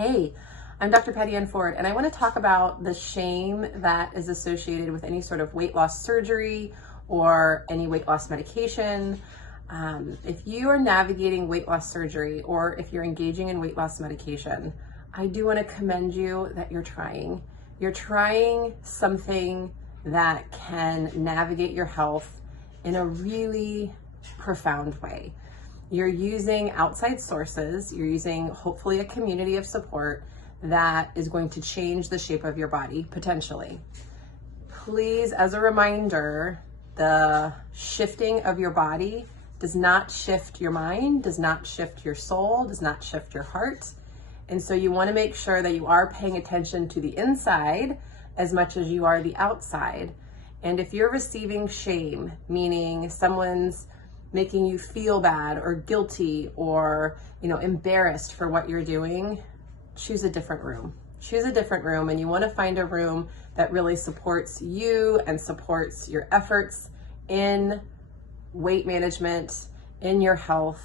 Hey, I'm Dr. Patty Ann Ford, and I want to talk about the shame that is associated with any sort of weight loss surgery or any weight loss medication. If you are navigating weight loss surgery or if you're engaging in weight loss medication, I do want to commend you that you're trying. You're trying something that can navigate your health in a really profound way. You're using outside sources, you're using hopefully a community of support that is going to change the shape of your body, potentially. Please, as a reminder, the shifting of your body does not shift your mind, does not shift your soul, does not shift your heart. And so you want to make sure that you are paying attention to the inside as much as you are the outside. And if you're receiving shame, meaning someone's making you feel bad or guilty or, embarrassed for what you're doing, choose a different room. Choose a different room, and you want to find a room that really supports you and supports your efforts in weight management, in your health.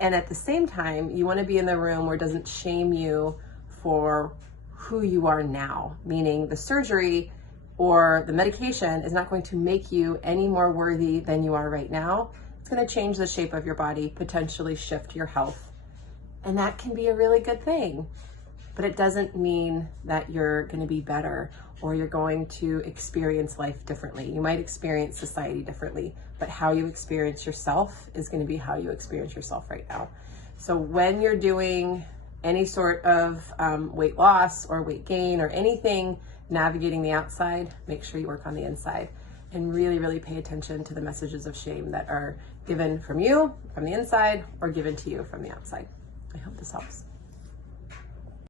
And at the same time, you want to be in the room where it doesn't shame you for who you are now, meaning the surgery or the medication is not going to make you any more worthy than you are right now. It's going to change the shape of your body, potentially shift your health. And that can be a really good thing, but it doesn't mean that you're going to be better or you're going to experience life differently. You might experience society differently, but how you experience yourself is going to be how you experience yourself right now. So when you're doing any sort of weight loss or weight gain or anything navigating the outside, make sure you work on the inside and really, really pay attention to the messages of shame that are given from you, from the inside, or given to you from the outside. I hope this helps.